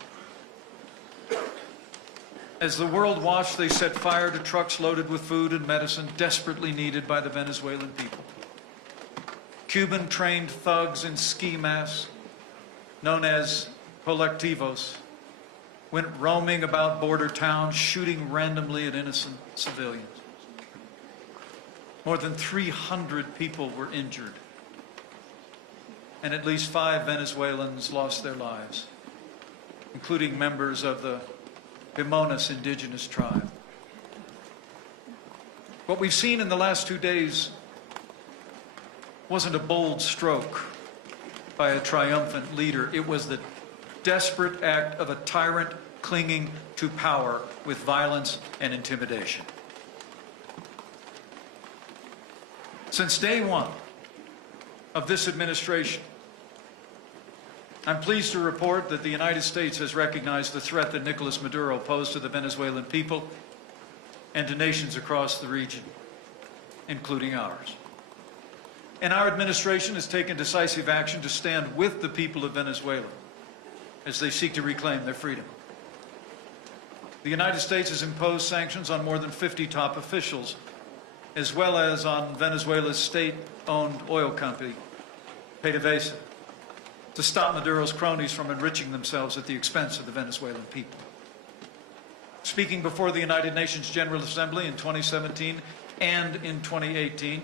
As the world watched, they set fire to trucks loaded with food and medicine desperately needed by the Venezuelan people. Cuban-trained thugs in ski masks, known as colectivos, went roaming about border towns, shooting randomly at innocent civilians. More than 300 people were injured, and at least 5 Venezuelans lost their lives, including members of the Pimonas indigenous tribe. What we've seen in the last 2 days wasn't a bold stroke by a triumphant leader. It was the desperate act of a tyrant clinging to power with violence and intimidation. Since day one of this administration, I'm pleased to report that the United States has recognized the threat that Nicolás Maduro posed to the Venezuelan people and to nations across the region, including ours. And our administration has taken decisive action to stand with the people of Venezuela as they seek to reclaim their freedom. The United States has imposed sanctions on more than 50 top officials, as well as on Venezuela's state-owned oil company, PDVSA, to stop Maduro's cronies from enriching themselves at the expense of the Venezuelan people. Speaking before the United Nations General Assembly in 2017 and in 2018,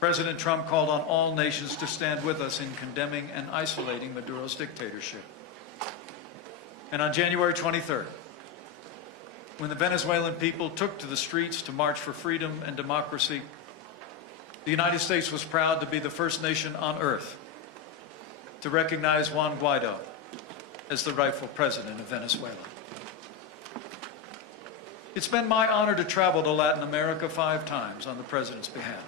President Trump called on all nations to stand with us in condemning and isolating Maduro's dictatorship. And on January 23rd, when the Venezuelan people took to the streets to march for freedom and democracy, the United States was proud to be the first nation on earth to recognize Juan Guaidó as the rightful president of Venezuela. It's been my honor to travel to Latin America 5 times on the president's behalf,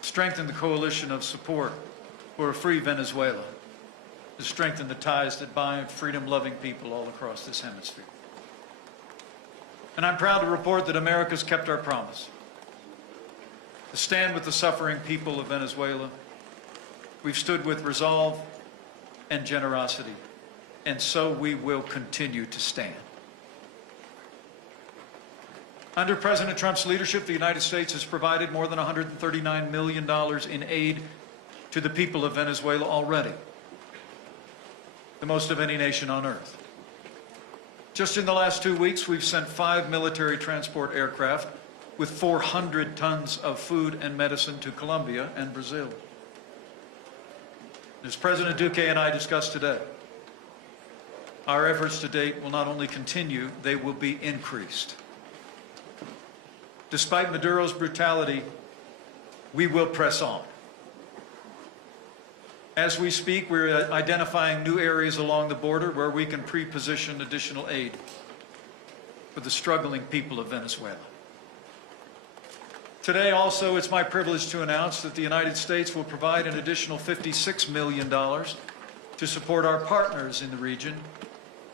strengthen the coalition of support for a free Venezuela, to strengthen the ties that bind freedom-loving people all across this hemisphere. And I'm proud to report that America's kept our promise to stand with the suffering people of Venezuela. We've stood with resolve and generosity, and so we will continue to stand. Under President Trump's leadership, the United States has provided more than $139 million in aid to the people of Venezuela already. the most of any nation on earth. Just in the last 2 weeks, we've sent 5 military transport aircraft with 400 tons of food and medicine to Colombia and Brazil. As President Duque and I discussed today, our efforts to date will not only continue, they will be increased. Despite Maduro's brutality, we will press on. As we speak, we're identifying new areas along the border where we can pre-position additional aid for the struggling people of Venezuela. Today also, it's my privilege to announce that the United States will provide an additional $56 million to support our partners in the region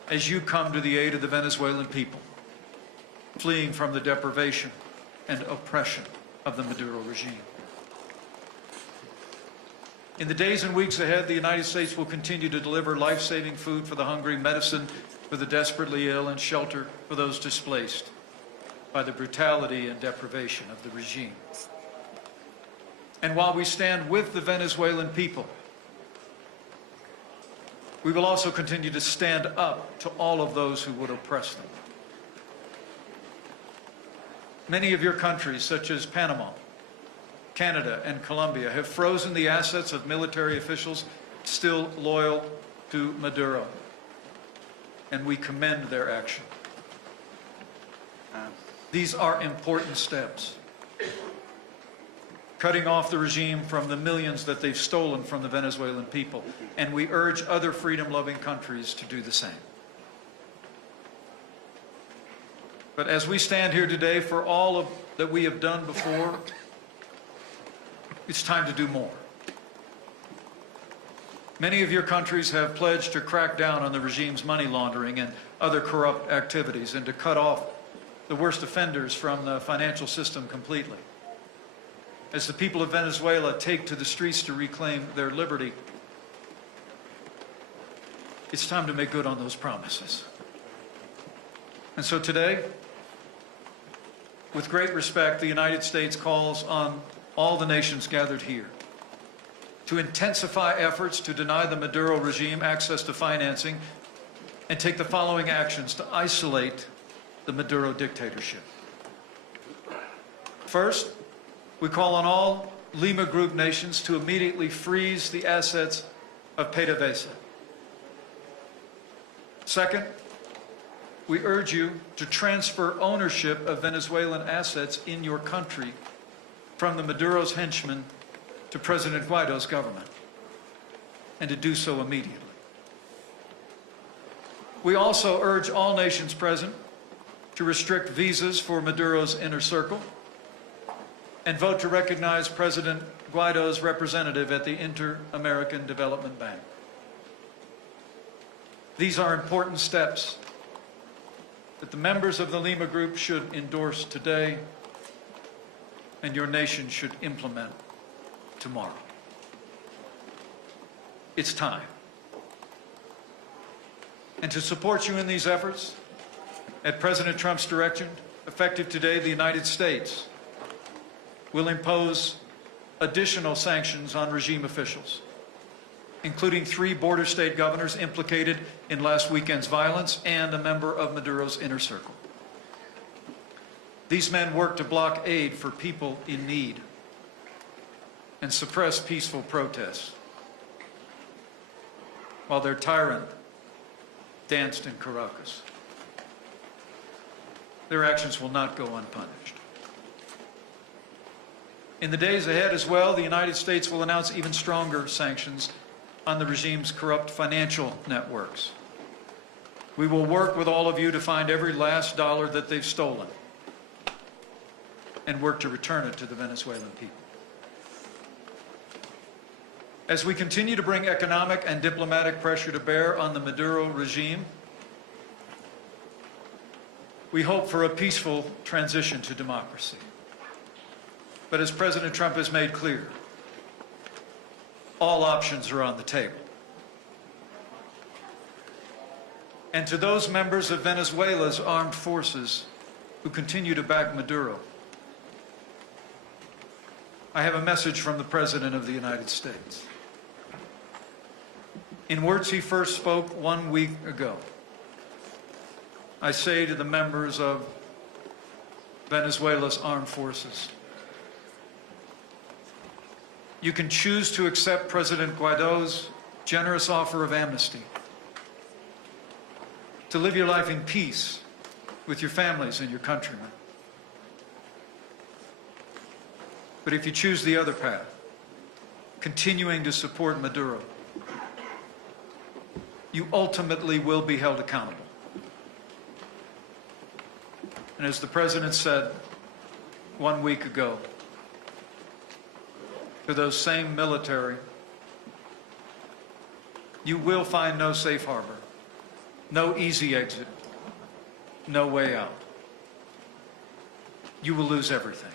as you come to the aid of the Venezuelan people, fleeing from the deprivation and oppression of the Maduro regime. In the days and weeks ahead, the United States will continue to deliver life-saving food for the hungry, medicine for the desperately ill, and shelter for those displaced by the brutality and deprivation of the regime. And while we stand with the Venezuelan people, we will also continue to stand up to all of those who would oppress them. Many of your countries, such as Panama, Canada, and Colombia, have frozen the assets of military officials still loyal to Maduro, and we commend their action. These are important steps, cutting off the regime from the millions that they've stolen from the Venezuelan people, and we urge other freedom-loving countries to do the same. But as we stand here today, for all of that we have done before, it's time to do more. Many of your countries have pledged to crack down on the regime's money laundering and other corrupt activities and to cut off the worst offenders from the financial system completely. As the people of Venezuela take to the streets to reclaim their liberty, it's time to make good on those promises. And so today, with great respect, the United States calls on all the nations gathered here to intensify efforts to deny the Maduro regime access to financing and take the following actions to isolate the Maduro dictatorship. First, we call on all Lima Group nations to immediately freeze the assets of PDVSA. Second, we urge you to transfer ownership of Venezuelan assets in your country from the Maduro's henchmen to President Guaido's government, and to do so immediately. We also urge all nations present to restrict visas for Maduro's inner circle and vote to recognize President Guaido's representative at the Inter-American Development Bank. These are important steps that the members of the Lima Group should endorse today and your nation should implement tomorrow. It's time. And to support you in these efforts, at President Trump's direction, effective today, the United States will impose additional sanctions on regime officials, including 3 border state governors implicated in last weekend's violence and a member of Maduro's inner circle. These men work to block aid for people in need and suppress peaceful protests, while their tyrant danced in Caracas. Their actions will not go unpunished. In the days ahead as well, the United States will announce even stronger sanctions on the regime's corrupt financial networks. We will work with all of you to find every last dollar that they've stolen and work to return it to the Venezuelan people. As we continue to bring economic and diplomatic pressure to bear on the Maduro regime, we hope for a peaceful transition to democracy. But as President Trump has made clear, all options are on the table. And to those members of Venezuela's armed forces who continue to back Maduro, I have a message from the President of the United States. In words he first spoke 1 week ago, I say to the members of Venezuela's armed forces, you can choose to accept President Guaido's generous offer of amnesty, to live your life in peace with your families and your countrymen. But if you choose the other path, continuing to support Maduro, you ultimately will be held accountable. And as the President said 1 week ago, to those same military, you will find no safe harbor, no easy exit, no way out. You will lose everything.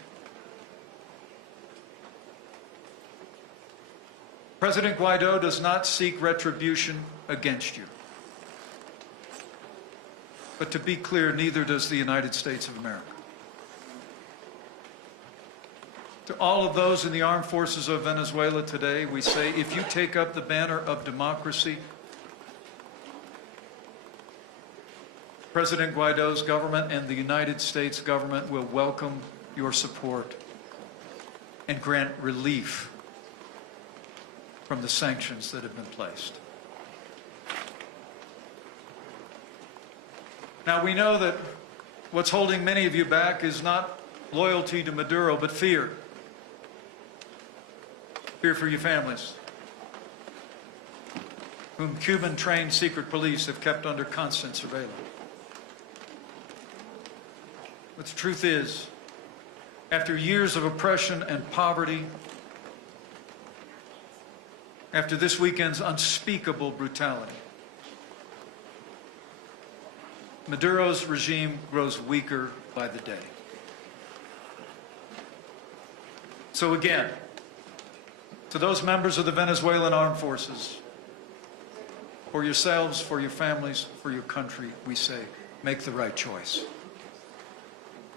President Guaido does not seek retribution against you. But to be clear, neither does the United States of America. To all of those in the armed forces of Venezuela today, we say, if you take up the banner of democracy, President Guaido's government and the United States government will welcome your support and grant relief from the sanctions that have been placed. Now, we know that what's holding many of you back is not loyalty to Maduro, but fear. Fear for your families, whom Cuban-trained secret police have kept under constant surveillance. But the truth is, after years of oppression and poverty, after this weekend's unspeakable brutality, Maduro's regime grows weaker by the day. So again, to those members of the Venezuelan armed forces, for yourselves, for your families, for your country, we say, make the right choice.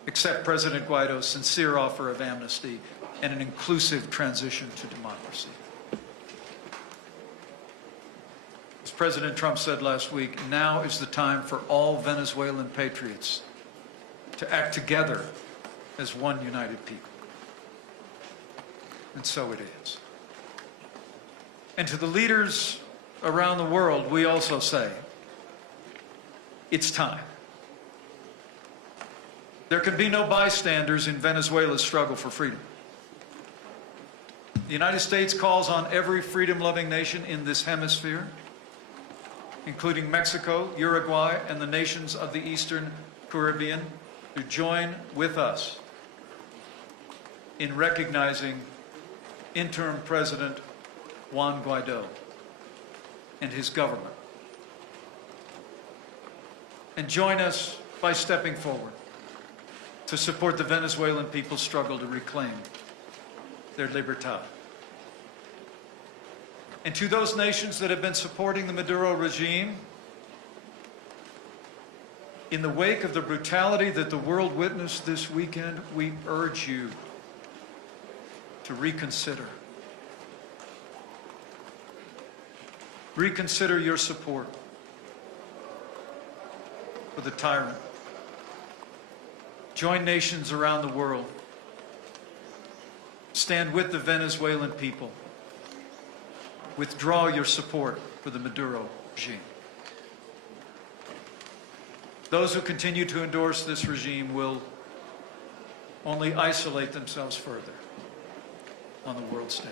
Accept President Guaido's sincere offer of amnesty and an inclusive transition to democracy. As President Trump said last week, now is the time for all Venezuelan patriots to act together as one united people. And so it is. And to the leaders around the world, we also say, it's time. There can be no bystanders in Venezuela's struggle for freedom. The United States calls on every freedom-loving nation in this hemisphere, including Mexico, Uruguay, and the nations of the Eastern Caribbean, to join with us in recognizing interim President Juan Guaido and his government. And join us by stepping forward to support the Venezuelan people's struggle to reclaim their libertad. And to those nations that have been supporting the Maduro regime, in the wake of the brutality that the world witnessed this weekend, we urge you to reconsider. Reconsider your support for the tyrant. Join nations around the world. Stand with the Venezuelan people. Withdraw your support for the Maduro regime. Those who continue to endorse this regime will only isolate themselves further on the world stage.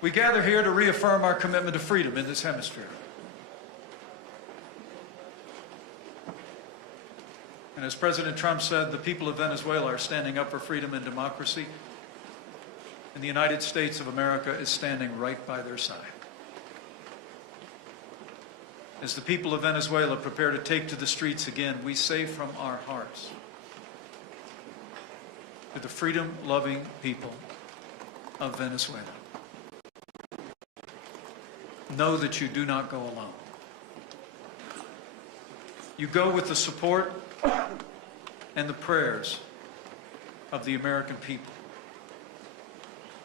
We gather here to reaffirm our commitment to freedom in this hemisphere. And as President Trump said, the people of Venezuela are standing up for freedom and democracy, and the United States of America is standing right by their side. As the people of Venezuela prepare to take to the streets again, we say from our hearts to the freedom-loving people of Venezuela, know that you do not go alone. You go with the support and the prayers of the American people.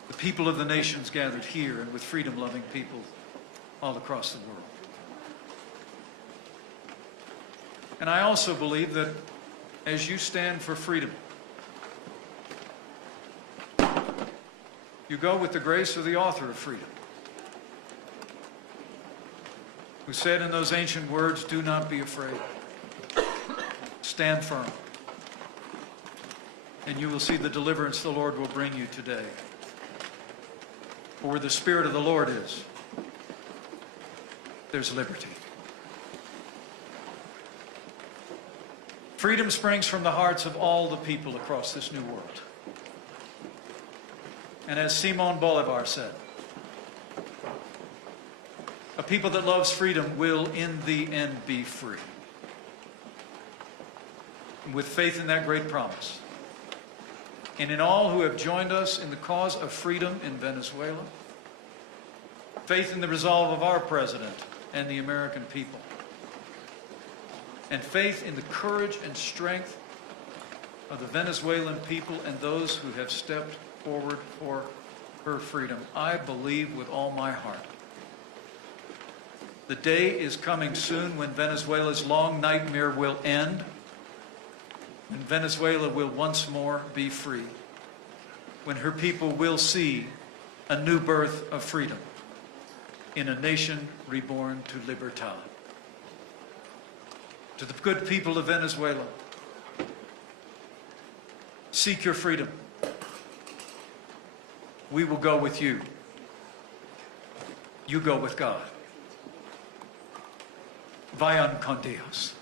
the people of the nations gathered here and with freedom-loving people all across the world. And I also believe that as you stand for freedom, you go with the grace of the author of freedom, who said in those ancient words, "Do not be afraid. Stand firm, and you will see the deliverance the Lord will bring you today. For where the Spirit of the Lord is, there's liberty." Freedom springs from the hearts of all the people across this new world. And as Simón Bolívar said, a people that loves freedom will in the end be free. And with faith in that great promise, and in all who have joined us in the cause of freedom in Venezuela, faith in the resolve of our president and the American people, and faith in the courage and strength of the Venezuelan people and those who have stepped forward for her freedom, I believe with all my heart the day is coming soon when Venezuela's long nightmare will end, when Venezuela will once more be free, when her people will see a new birth of freedom in a nation reborn to libertad. To the good people of Venezuela, seek your freedom. We will go with you. You go with God. Vayan con Dios.